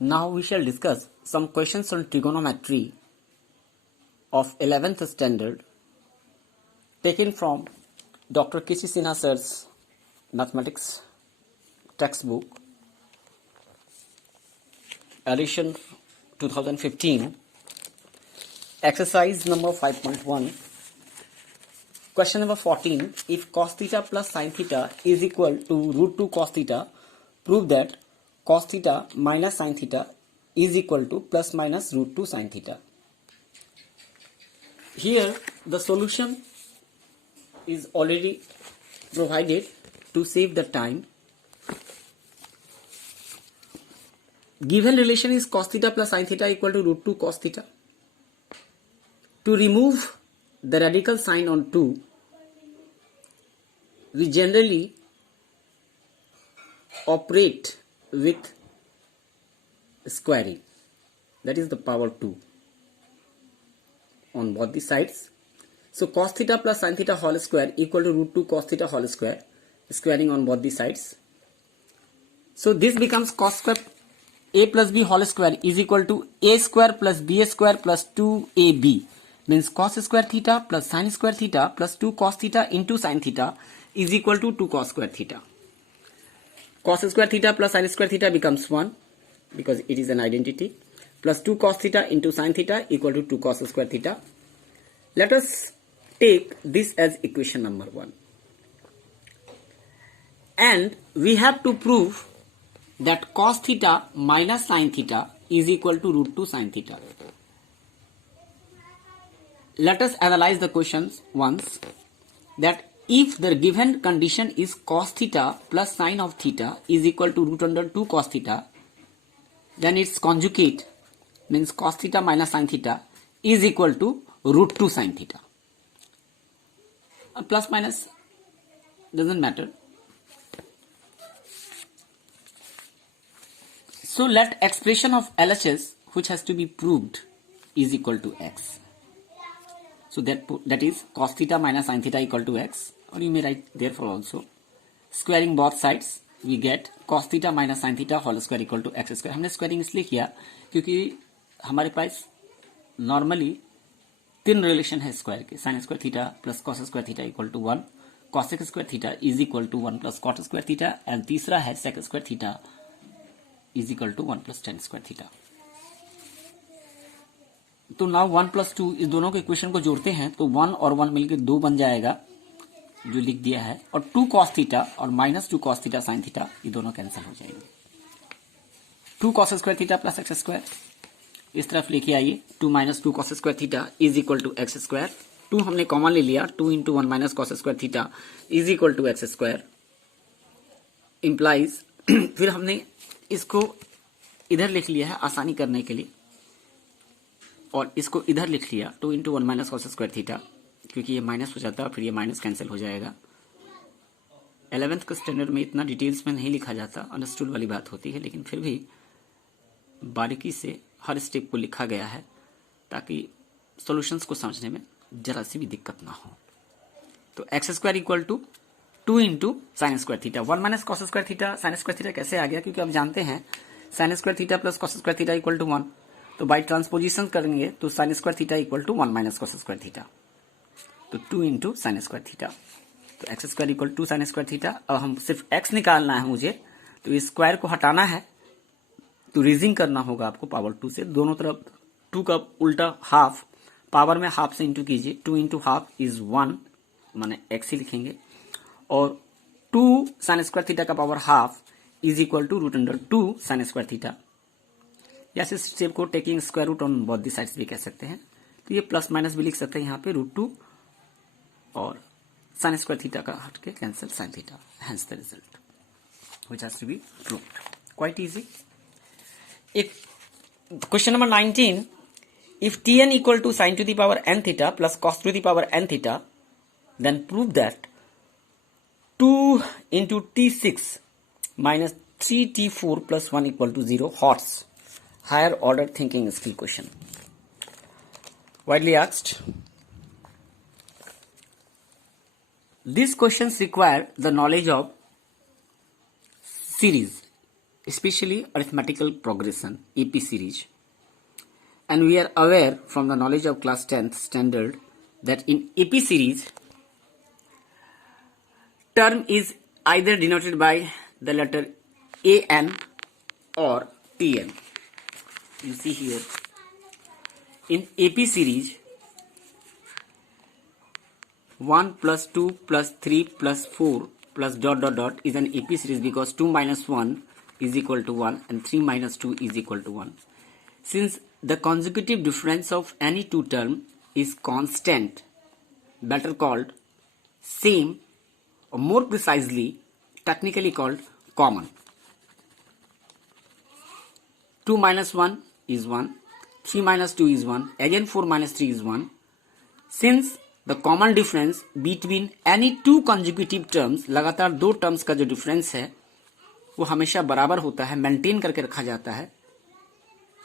Now we shall discuss some questions on trigonometry of 11th standard taken from Dr. K.C. Sinha sir's mathematics textbook edition 2015, exercise number 5.1, question number 14. If cos theta plus sin theta is equal to root 2 cos theta, prove that cos theta minus sin theta is equal to plus minus root 2 sin theta. Here the solution is already provided to save the time. Given relation is cos theta plus sin theta equal to root 2 cos theta. To remove the radical sign on 2, we generally operate with squaring, that is the power 2 on both the sides. So cos theta plus sin theta whole square equal to root 2 cos theta whole square, squaring on both the sides. So this becomes cos square a plus b whole square is equal to a square plus b square plus 2ab, means cos square theta plus sin square theta plus 2 cos theta into sin theta is equal to 2 cos square theta. Cos square theta plus sin square theta becomes 1 because it is an identity, plus 2 cos theta into sin theta equal to 2 cos square theta. Let us take this as equation number 1. And we have to prove that cos theta minus sin theta is equal to root 2 sin theta. Let us analyze the questions once. That if the given condition is cos theta plus sin of theta is equal to root under 2 cos theta, then its conjugate means cos theta minus sin theta is equal to root 2 sin theta. Plus minus doesn't matter. So let expression of LHS which has to be proved is equal to x. So that is cos theta minus sin theta equal to x, or you may write therefore also. Squaring both sides we get cos theta minus sin theta whole square equal to x square. हमने squaring इसलिए किया क्योंकि हमारे पास normally 3 relation है square के, sin square theta plus cos square theta equal to 1, cos square theta is equal to 1 plus cot square theta, and तीसरा है sec square theta is equal to 1 plus tan square theta. तो now 1 plus 2 इस दोनों के equation को जोड़ते हैं तो 1 और 1 मिलकर 2 बन जाएगा जो लिख दिया है, और 2 cos थीटा और minus 2 cos theta sin theta ये दोनों कैंसिल हो जाएंगे. 2 cos square theta plus x square इस तरफ लेके आइए, 2 minus 2 cos square theta is equal to x square. 2 हमने कॉमन ले लिया, 2 into 1 minus cos square theta is equal to x square implies. फिर हमने इसको इधर लिख लिया है आसानी करने के लिए, और इसको इधर लिख लिया 2 into 1 minus cos square theta, क्योंकि ये माइनस हो जाता है फिर ये माइनस कैंसिल हो जाएगा. 11th के स्टैंडर्ड में इतना डिटेल्स में नहीं लिखा जाता, अंडरस्टूड वाली बात होती है, लेकिन फिर भी बारीकी से हर स्टेप को लिखा गया है ताकि सॉल्यूशंस को समझने में जरा सी भी दिक्कत ना हो. तो X square equal to 2 into sine square theta, 1 minus cos square theta sine square theta कैसे आ गया, क्योंकि आप जानते हैं sine square theta plus cos square theta equal to 1, तो बाई ट्रांसपोजिशन करेंगे तो sine square theta equal to 1 minus cos square theta, तो 2 इंटू साइन स्क्वायर थीटा. तो X square equal to sine square theta. अब हम सिर्फ x निकालना है मुझे, तो इस स्क्वायर को हटाना है, तो रीजिंग करना होगा आपको पावर 2 से. दोनों तरफ 2 का उल्टा हाफ, पावर में हाफ से इंटू कीजिए. 2 इंटू हाफ इज 1, माने एक्स ही लिखेंगे, और 2 साइन स्क्वायर थीटा का power half is equal to root under 2 sine square theta. या इस स्टेप को taking square root on both the sides भी कह सकते हैं. तो ये प्लस माइनस भी लिख सकते हैं यहाँ पे, रूट 2 और साइन स्क्वायर थीटा का हट के cancel sine theta, hence the result which has to be proved. Quite easy. एक question number 19. If tn equal to sine to the power n theta plus cos to the power n theta, then prove that 2 into t6 minus 3t4 plus 1 equal to 0 HOTS. Higher order thinking skill question, widely asked. These questions require the knowledge of series. especially arithmetical progression, AP series. And we are aware from the knowledge of class 10th standard that in AP series, term is either denoted by the letter AN or TN. You see here, in AP series, 1 plus 2 plus 3 plus 4 plus dot dot dot is an AP series because 2 minus 1 is equal to 1 and 3 minus 2 is equal to 1. Since the consecutive difference of any two term is constant, better called same, or more precisely technically called common. 2 minus 1 is 1, 3 minus 2 is 1, again 4 minus 3 is 1. Since the common difference between any two consecutive terms, लगातार दो terms का जो difference है वो हमेशा बराबर होता है, मेंटेन करके रखा जाता है,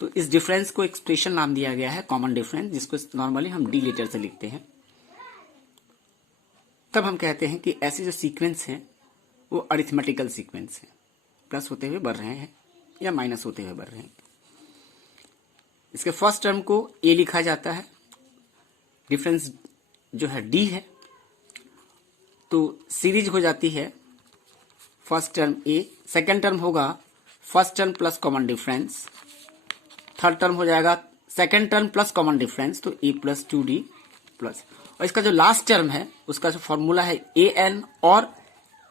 तो इस डिफरेंस को एक्सप्रेशन नाम दिया गया है कॉमन डिफरेंस, जिसको नॉर्मली हम डी लेटर से लिखते हैं. तब हम कहते हैं कि ऐसे जो सीक्वेंस हैं वो अरिथमेटिकल सीक्वेंस हैं, प्लस होते हुए बढ़ रहे हैं या माइनस होते हुए बढ़ रहे हैं. इसके फर्स्ट टर्म को ए लिखा जाता है, डिफरेंस जो है डी है, तो सीरीज हो जाती है फर्स्ट टर्म ए, सेकेंड टर्म होगा first term plus common difference, third term हो जाएगा second term plus common difference, तो ए प्लस 2d प्लस, और इसका जो लास्ट टर्म है उसका जो फॉर्मूला है ए एन और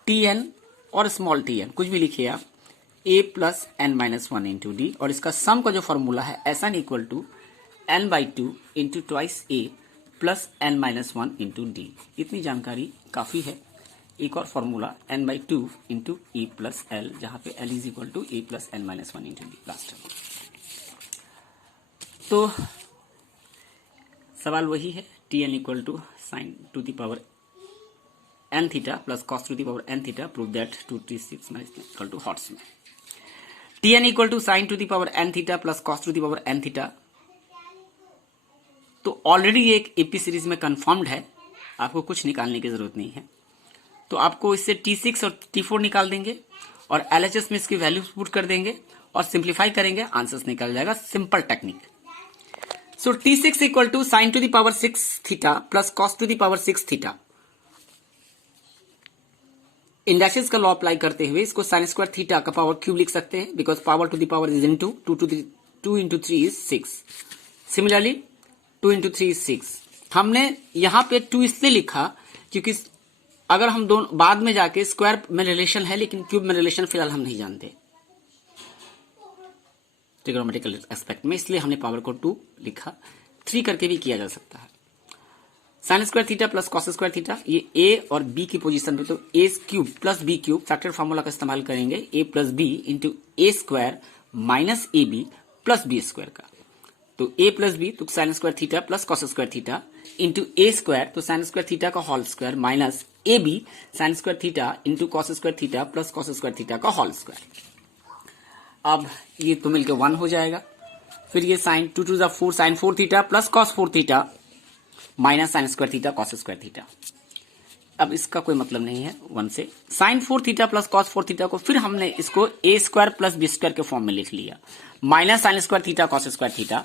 टी एन और स्मॉल टी एन, कुछ भी लिखिए आप, a plus n minus 1 into d, और इसका सम का जो फॉर्मूला है s n equal to n by 2 into twice a plus n minus 1 into d. इतनी जानकारी काफी है. एक और formula n by 2 into e plus l, जहां पे l is equal to a plus n minus 1 into d last term. तो सवाल वही है, t n equal to sine to the power n theta plus cos to the power n theta, prove that 236 equal to HOTS में. T n equal to sine to the power n theta plus cos to the power n theta, तो already एक AP series में confirmed है, आपको कुछ निकालने की जरूरत नहीं है. तो आपको इससे T6 और T4 निकाल देंगे और LHS में इसकी वैल्यूज पुट कर देंगे और सिंप्लीफाई करेंगे, आंसर्स निकल जाएगा. Simple technique. So T6 equal to sine to the power 6 theta plus cos to the power 6 theta. Indexes का लॉ अप्लाई करते हुए इसको साइन स्क्वायर थीटा का पावर क्यूब लिख सकते हैं, because power to the power is into 2 into 3 is 6. Similarly 2 into 3 is 6. हमने यहां पे 2 इसलिए लिखा क्योंकि अगर हम दोनों बाद में जाके स्क्वायर में रिलेशन है लेकिन क्यूब में रिलेशन फिलहाल हम नहीं जानते ट्रिग्नोमेट्रिकल एस्पेक्ट में, इसलिए हमने पावर को 2 लिखा. 3 करके भी किया जा सकता है. Sine square theta plus cos square theta, ये ए और बी की पोजीशन पे, तो a cube plus b cube factor formula का इस्तेमाल करेंगे, a plus b into a square minus a b plus B square का. तो ए प्लस बी तो sine square theta plus cos square theta into a square तो sine square theta का whole square minus a b sine square theta into cos square theta plus cos square theta का whole square. अब ये तो मिलकर 1 हो जाएगा. फिर ये sine 2 2 4 sine 4 theta plus cos 4 theta minus sine square theta cos square theta. अब इसका कोई मतलब नहीं है 1 से. Sine 4 theta plus cos 4 theta को फिर हमने इसको A square plus B square के फॉर्म में लिख लिया, minus sine square theta cos square theta.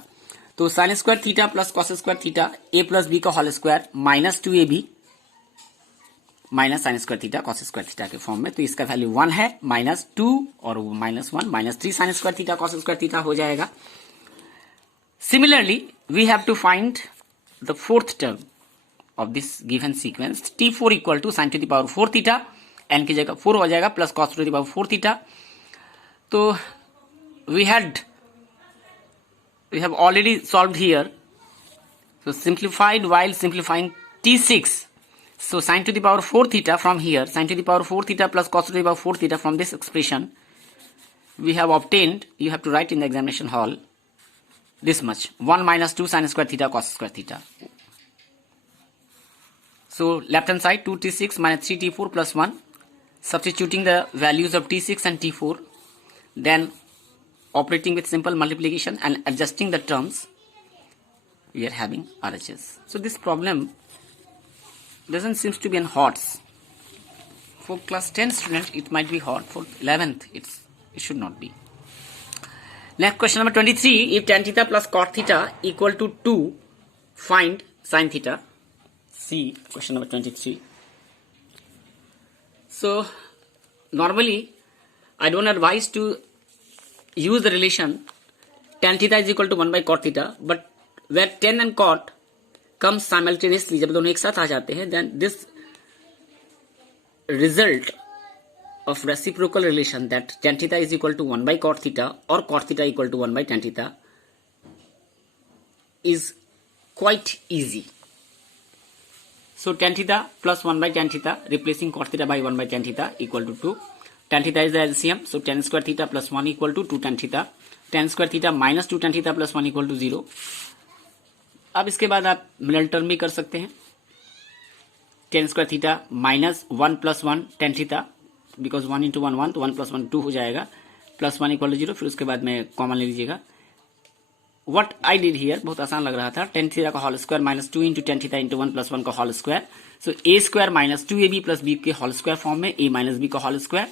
तो sine square theta plus cos square theta a plus b का whole square minus 2ab minus sine square theta cos square theta के form में. तो इसका वैल्यू 1 है, माइनस 2 और minus 1 minus 3 sine square theta cos square theta हो जाएगा. Similarly we have to find the fourth term of this given sequence. T4 equal to sine to the power 4 theta, N की जगह 4 हो जाएगा, plus cos to the power 4 theta. तो we have already solved here. So simplified while simplifying T6. So sin to the power 4 theta from here, sin to the power 4 theta plus cos to the power 4 theta from this expression, we have obtained, you have to write in the examination hall, this much, 1 minus 2 sin square theta cos square theta. So left hand side 2T6 minus 3T4 plus 1, substituting the values of T6 and T4, then operating with simple multiplication and adjusting the terms, we are having RHS. So this problem doesn't seem to be in HOTS. For class 10 students, it might be hot. For 11th, it's It should not be. Next question number 23. If tan theta plus cot theta equal to 2, find sin theta. See question number 23. So normally I don't advise to use the relation tan theta is equal to 1 by cot theta, but where tan and cot come simultaneously, जब दोनों एक साथ आ जाते हैं, then this result of reciprocal relation that tan theta is equal to 1 by cot theta or cot theta equal to 1 by tan theta is quite easy. So tan theta plus 1 by tan theta replacing cot theta by 1 by tan theta equal to 2. Tan theta is the LCM, so tan square theta plus 1 equal to 2 tan theta. Tan square theta minus 2 tan theta plus 1 equal to 0. अब इसके बाद आप middle term भी कर सकते हैं. tan square theta minus 1 plus 1 tan theta, because 1 into 1 1, तो 1 plus 1 2 हो जाएगा, प्लस 1 इक्वल टू 0. फिर उसके बाद में कॉमन ले लीजिएगा. व्हाट आई डिड हियर, बहुत आसान लग रहा था. tan थीटा का whole square minus 2 into tan theta into 1 plus 1 का whole square. So a square minus 2ab plus b के होल स्क्वायर फॉर्म में a माइनस b का होल स्क्वायर.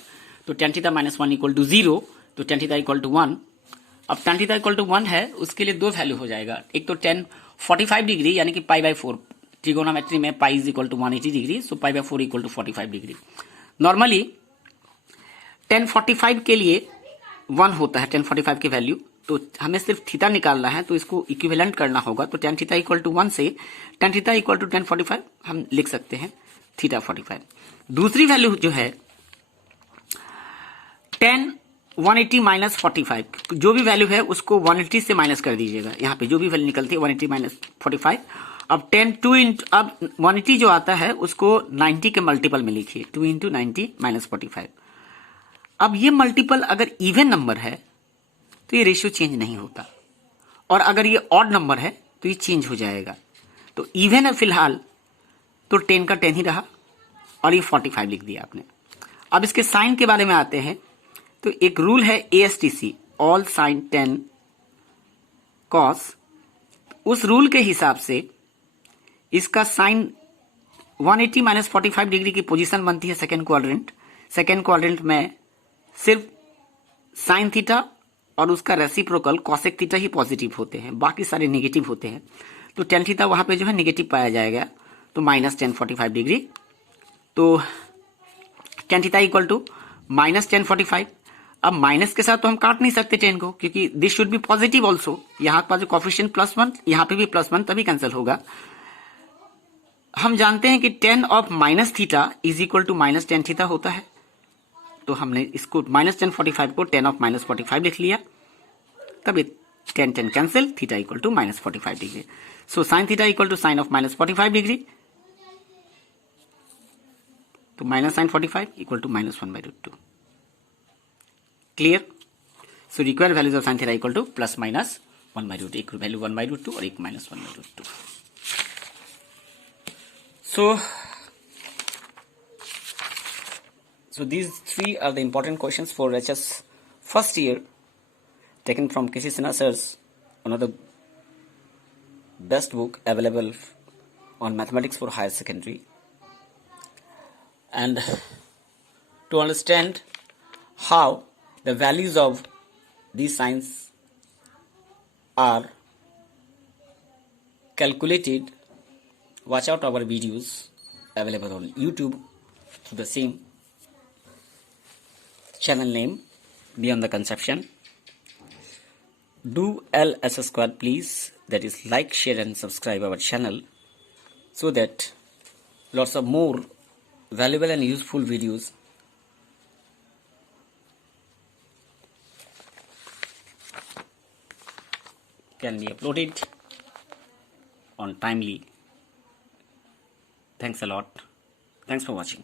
तो tan theta minus 1 equal to 0, तो tan theta equal to 1. अब tan theta equal to 1 है, उसके लिए दो वैल्यू हो जाएगा. एक तो tan 45 डिग्री यानी कि पाई बाई 4, ट्रिगोनोमेट्री में pi is equal to 180 degree, so pi by 4 equal to 45 degree. Normally tan 45 के लिए 1 होता है, tan 45 की वैल्यू. तो हमें सिर्फ थीटा निकालना है, तो इसको इक्विवेलेंट करना होगा. तो tan थीटा इक्वल टू 1 से tan theta equal to tan 45 हम लिख सकते हैं थीटा 45. दूसरी वैल्यू जो है tan 180 माइनस 45, जो भी वैल्यू है उसको 180 से माइनस कर दीजिएगा. यहाँ पे जो भी वैल्यू निकलती है 180 माइनस 45. अब tan 2 इंटू, अब 180 जो आता है उसको 90 के मल्टीपल में लिखिए, 2 इंटू 90 माइनस 45. अब ये मल्टीपल अगर इवन नंबर है तो ये रेशियो चेंज नहीं होता, और अगर ये ऑड नंबर है तो ये चेंज हो जाएगा. तो इवन है फिलहाल, तो 10 का 10 ही रहा, और ये 45 लिख दिया आपने. अब इसके साइन के बारे में आते हैं. तो एक रूल है ASTC, ऑल साइन 10 कॉस. उस रूल के हिसाब से इसका साइन 180 माइनस 45 डिग्री की पोजीशन बनती है सेकेंड क्वाड्रेंट. सेकेंड क्वाड्रेंट में सिर्फ साइन थीटा और उसका रेसिप्रोकल कॉसेक थीटा ही पॉजिटिव होते हैं, बाकी सारे नेगेटिव होते हैं. तो tan थीटा वहां पे जो है नेगेटिव पाया जाएगा, तो माइनस tan 45 डिग्री. तो tan theta equal to minus tan 45. अब माइनस के साथ तो हम काट नहीं सकते tan को, क्योंकि this should be positive also. यहाँ पर जो कोफिशिएंट प्लस 1, यहाँ पे भी प्लस 1, तभी कैंसिल होगा. हम जानते हैं कि tan of minus theta is equal to minus tan theta होता है. तो हमने इसको माइनस tan 45 को tan ऑफ माइनस 45 लिख लिया. तब ये tan tan cancel, theta equal to minus 45 degree. So sine theta equal to sine of minus 45 degree. तो minus sine 45 equal to minus 1/√2. Clear. So required values of sine theta equal to plus minus 1/√2. एक value 1/√2 और एक minus 1/√2. So these three are the important questions for HS first year, taken from K.C. Sinha sir's one of the best book available on mathematics for higher secondary. And to understand how the values of these signs are calculated, watch out our videos available on YouTube through the same channel name, Beyond the Conception. Do LS square please, that is like, share and subscribe our channel, so that lots of more valuable and useful videos can be uploaded on timely. Thanks a lot. Thanks for watching.